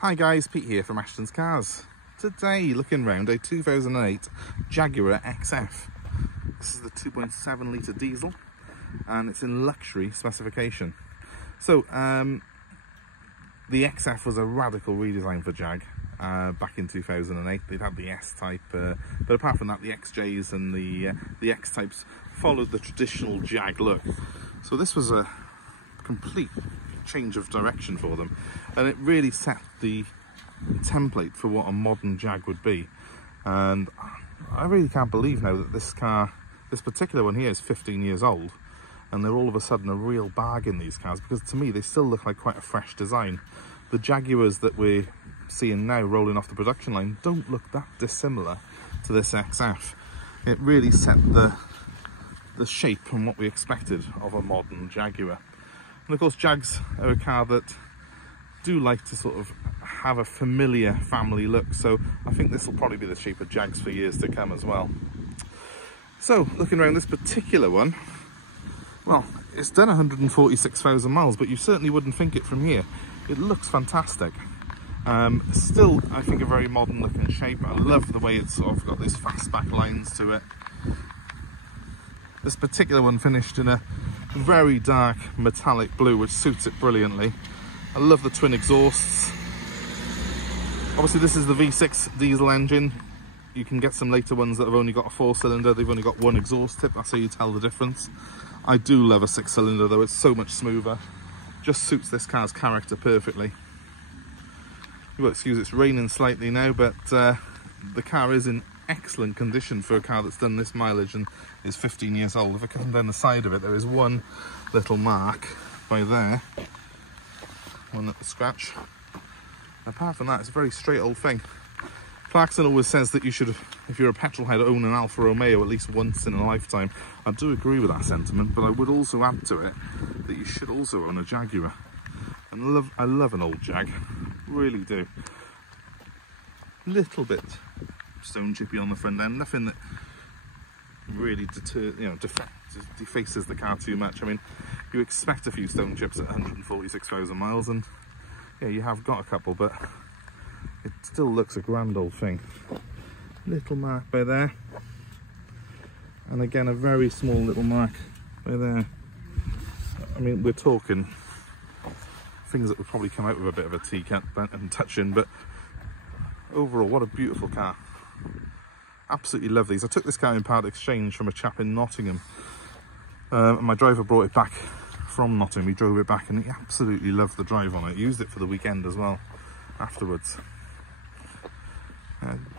Hi guys, Pete here from Ashton's Cars. Today, looking round a 2008 Jaguar XF. This is the 2.7 litre diesel and it's in luxury specification. So, the XF was a radical redesign for Jag back in 2008. They'd had the S-Type, but apart from that, the XJs and the X-Types followed the traditional Jag look. So this was a complete change of direction for them, and it really set the template for what a modern Jag would be. And I really can't believe now that this car, this particular one here, is 15 years old, and they're all of a sudden a real bargain, these cars, because to me they still look like quite a fresh design. The Jaguars that we're seeing now rolling off the production line don't look that dissimilar to this XF. It really set the shape and what we expected of a modern Jaguar. And of course, Jags are a car that do like to sort of have a familiar family look, so I think this will probably be the shape of Jags for years to come as well. So, looking around this particular one, well, it's done 146,000 miles, but you certainly wouldn't think it from here. It looks fantastic. Still, I think, a very modern looking shape. I love the way it's sort of got these fastback lines to it. This particular one finished in a very dark metallic blue, which suits it brilliantly. I love the twin exhausts. Obviously this is the V6 diesel engine. You can get some later ones that have only got a 4-cylinder. They've only got one exhaust tip, that's how you tell the difference. I do love a 6-cylinder though, it's so much smoother. Just suits this car's character perfectly. You will excuse it's raining slightly now, but the car is in excellent condition for a car that's done this mileage and is 15 years old. If I come down the side of it, there is one little mark by there, one at the scratch. Apart from that, it's a very straight old thing. Clarkson always says that you should, if you're a petrol head, own an Alfa Romeo at least once in a lifetime. I do agree with that sentiment, but I would also add to it that you should also own a Jaguar. And I love an old Jag, really do. Little bit stone chippy on the front end, nothing that really defaces the car too much. I mean, you expect a few stone chips at 146,000 miles, and yeah, you have got a couple, but it still looks a grand old thing. Little mark by there, and again a very small little mark by there. I mean, we're talking things that would probably come out with a bit of a T-cut and touch-in, but overall, what a beautiful car. Absolutely love these. I took this car in part exchange from a chap in Nottingham. And my driver brought it back from Nottingham. He drove it back and he absolutely loved the drive on it. Used it for the weekend as well afterwards.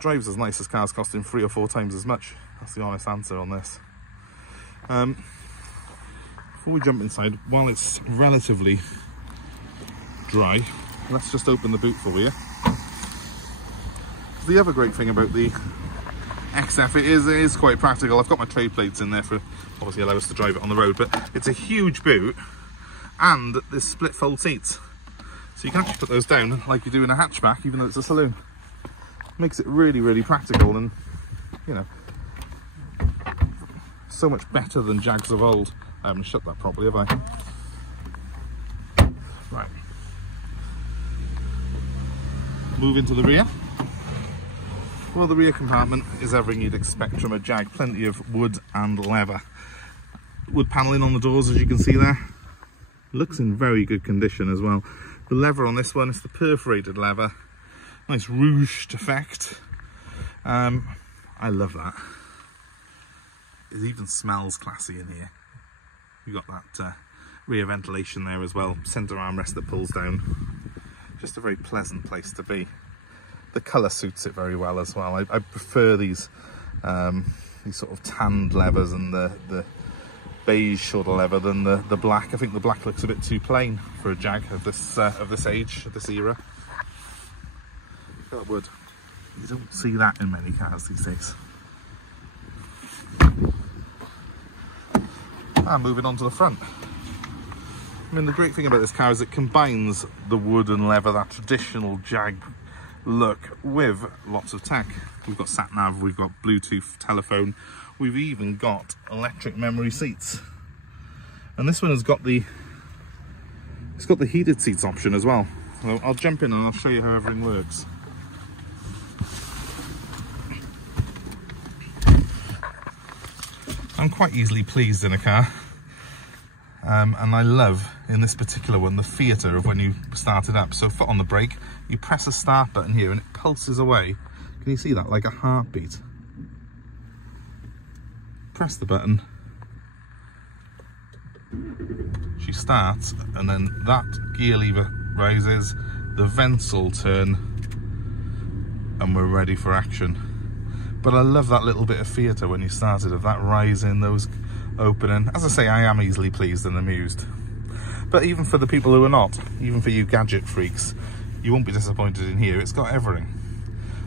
Drives as nice as cars costing 3 or 4 times as much. That's the honest answer on this. Before we jump inside, while it's relatively dry, let's just open the boot for you. The other great thing about the XF, it is quite practical. I've got my tray plates in there for obviously allow us to drive it on the road, but it's a huge boot and there's split fold seats, so you can actually put those down like you do in a hatchback, even though it's a saloon. Makes it really practical, and you know, so much better than Jags of old. I haven't shut that properly, have I? Right, move into the rear. Well, the rear compartment is everything you'd expect from a Jag. Plenty of wood and leather. Wood panelling on the doors, as you can see there. Looks in very good condition as well. The leather on this one is the perforated leather. Nice ruched effect. I love that. It even smells classy in here. You've got that rear ventilation there as well. Centre armrest that pulls down. Just a very pleasant place to be. The colour suits it very well as well. I prefer these sort of tanned leathers and the beige sort of leather than the black. I think the black looks a bit too plain for a Jag of this age, of this era. That wood. You don't see that in many cars these days. And moving on to the front. I mean, the great thing about this car is it combines the wood and leather, that traditional Jag look, with lots of tech. We've got sat nav, we've got Bluetooth telephone, we've even got electric memory seats, and this one has got the heated seats option as well. Well, I'll jump in and I'll show you how everything works. I'm quite easily pleased in a car. And I love, in this particular one, the theatre of when you start it up. So foot on the brake, you press a start button here and it pulses away. Can you see that? Like a heartbeat. Press the button. She starts, and then that gear lever rises, the vents all turn, and we're ready for action. But I love that little bit of theatre when you started, of that rising, those opening. As I say, I am easily pleased and amused. But even for the people who are not, even for you gadget freaks, you won't be disappointed in here. It's got everything.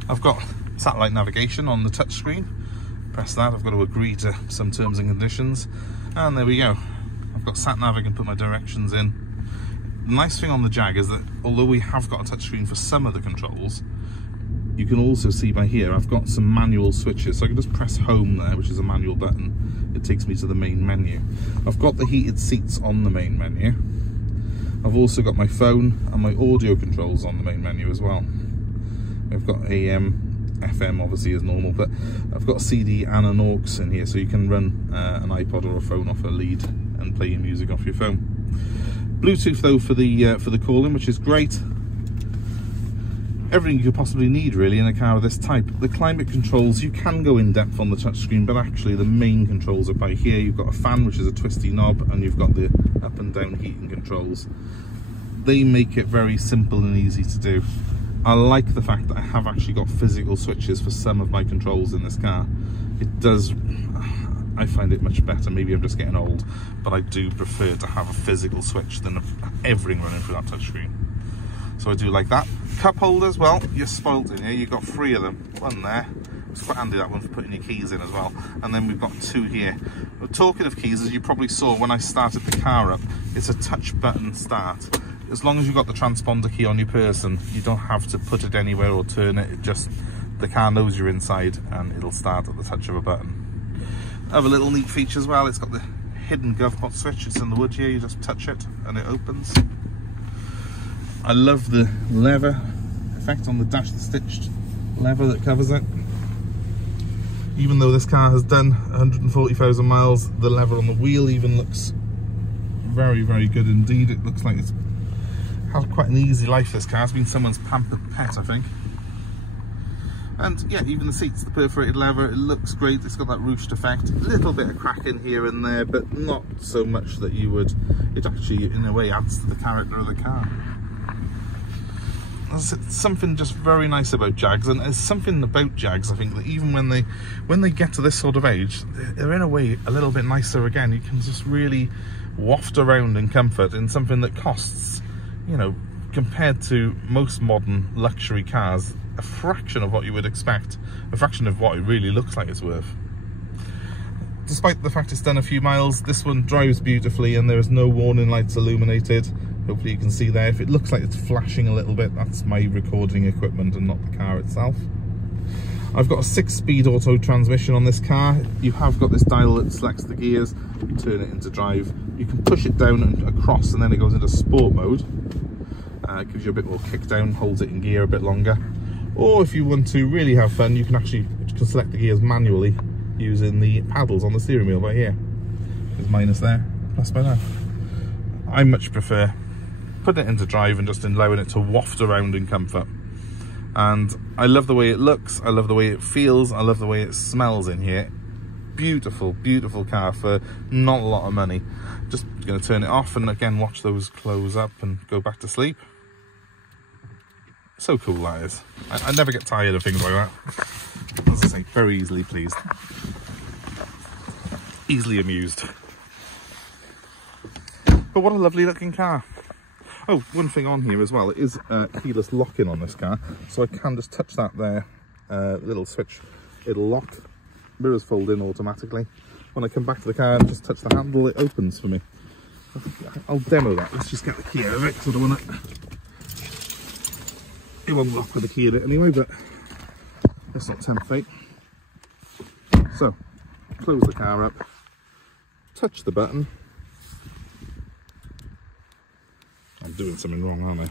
I've got satellite navigation on the touchscreen. Press that, I've got to agree to some terms and conditions, and there we go. I've got sat nav, I can put my directions in. The nice thing on the Jag is that although we have got a touchscreen for some of the controls, you can also see by here I've got some manual switches, so I can just press home there, which is a manual button. It takes me to the main menu. I've got the heated seats on the main menu. I've also got my phone and my audio controls on the main menu as well. I've got AM, FM obviously as normal, but I've got a CD and an aux in here, so you can run an iPod or a phone off a lead and play your music off your phone. Bluetooth though for the calling, which is great. Everything you could possibly need really in a car of this type. The climate controls, you can go in depth on the touchscreen, but actually the main controls are by here. You've got a fan, which is a twisty knob, and you've got the up and down heating controls. They make it very simple and easy to do. I like the fact that I have actually got physical switches for some of my controls in this car. It does, I find it much better. Maybe I'm just getting old, but I do prefer to have a physical switch than everything running through that touchscreen. So I do like that. Cup holders, well, you're spoilt in here. You've got 3 of them. One there. It's quite handy, that one, for putting your keys in as well. And then we've got 2 here. But talking of keys, as you probably saw when I started the car up, it's a touch button start. As long as you've got the transponder key on your person, you don't have to put it anywhere or turn it. It just, the car knows you're inside and it'll start at the touch of a button. Other little neat feature as well, it's got the hidden GovBot switch. It's in the wood here. You just touch it and it opens. I love the leather effect on the dash, the stitched leather that covers it. Even though this car has done 140,000 miles, the leather on the wheel even looks very, very good indeed. It looks like it's had quite an easy life, this car. It's been someone's pampered pet, I think. And yeah, even the seats, the perforated leather, it looks great. It's got that ruched effect. A little bit of cracking here and there, but not so much that you would, it actually in a way adds to the character of the car. There's something just very nice about Jags, and there's something about Jags, I think, that even when they get to this sort of age, they're in a way a little bit nicer again. You can just really waft around in comfort in something that costs, you know, compared to most modern luxury cars, a fraction of what you would expect, a fraction of what it really looks like it's worth. Despite the fact it's done a few miles, this one drives beautifully and there is no warning lights illuminated. Hopefully you can see there. If it looks like it's flashing a little bit, that's my recording equipment and not the car itself. I've got a 6-speed auto transmission on this car. You have got this dial that selects the gears. You turn it into drive. You can push it down and across and then it goes into sport mode. It gives you a bit more kick down, holds it in gear a bit longer. Or if you want to really have fun, you can select the gears manually using the paddles on the steering wheel right here. There's minus there, plus by there. I much prefer putting it into drive and just allowing it to waft around in comfort. And I love the way it looks, I love the way it feels, I love the way it smells in here. Beautiful, beautiful car for not a lot of money. Just going to turn it off and again watch those close up and go back to sleep. So cool that is. I never get tired of things like that. As I say, very easily pleased. Easily amused. But what a lovely looking car. Oh, one thing on here as well, it is keyless locking on this car, so I can just touch that there, little switch, it'll lock, mirrors fold in automatically. When I come back to the car and just touch the handle, it opens for me. I'll demo that. Let's just get the key out of it, because I don't want it. It won't lock with the key in it anyway, but let's not tempt fate. So, close the car up, touch the button. I'm doing something wrong, aren't I?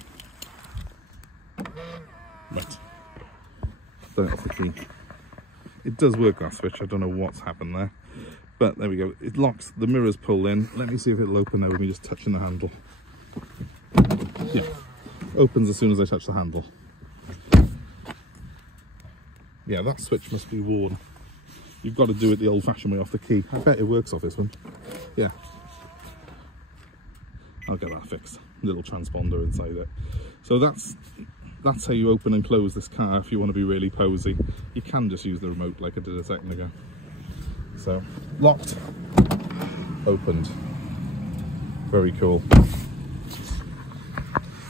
Right. Don't have the key. It does work, that switch. I don't know what's happened there. But there we go. It locks, the mirrors pull in. Let me see if it'll open now with me just touching the handle. Yeah. Opens as soon as I touch the handle. Yeah, that switch must be worn. You've got to do it the old-fashioned way off the key. I bet it works off this one. Yeah. I'll get that fixed. Little transponder inside it. So that's how you open and close this car if you want to be really posy. You can just use the remote like I did a second ago. So, locked, opened. Very cool.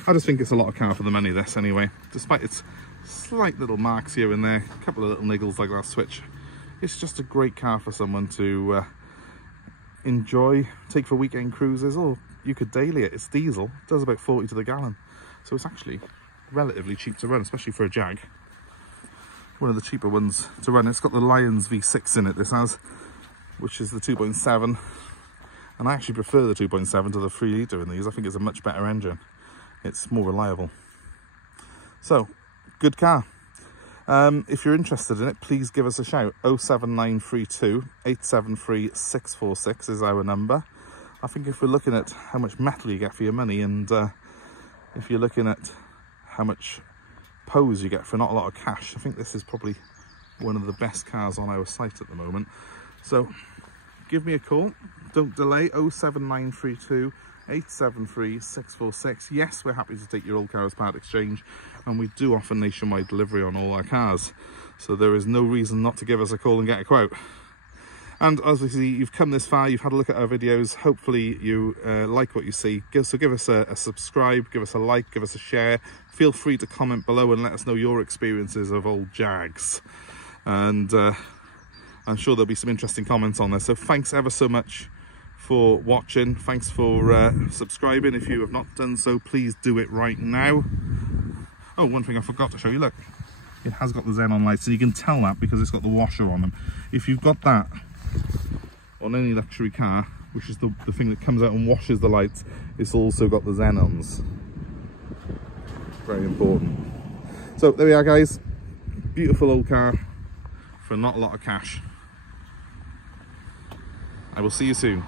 I just think it's a lot of car for the money, this anyway. Despite its slight little marks here and there, a couple of little niggles like that switch. It's just a great car for someone to enjoy, take for weekend cruises, or you could daily it. It's diesel, it does about 40 to the gallon. So it's actually relatively cheap to run, especially for a Jag. One of the cheaper ones to run. It's got the Lions V6 in it, this has, which is the 2.7. And I actually prefer the 2.7 to the 3 litre in these. I think it's a much better engine. It's more reliable. So, good car. If you're interested in it, please give us a shout. 07932 873 646 is our number. I think if we're looking at how much metal you get for your money, and if you're looking at how much pose you get for not a lot of cash, I think this is probably one of the best cars on our site at the moment. So give me a call, don't delay. 07932 873 646. Yes, we're happy to take your old car as part exchange, and we do offer nationwide delivery on all our cars, so there is no reason not to give us a call and get a quote. And as we see, you've come this far, you've had a look at our videos, hopefully you like what you see. So give us a subscribe, give us a like, give us a share. Feel free to comment below and let us know your experiences of old Jags. And I'm sure there'll be some interesting comments on there. So thanks ever so much for watching. Thanks for subscribing. If you have not done so, please do it right now. Oh, one thing I forgot to show you, look. It has got the xenon lights, and you can tell that because it's got the washer on them. If you've got that on any luxury car, which is the thing that comes out and washes the lights, it's also got the xenons. Very important. So there we are, guys. Beautiful old car for not a lot of cash. I will see you soon.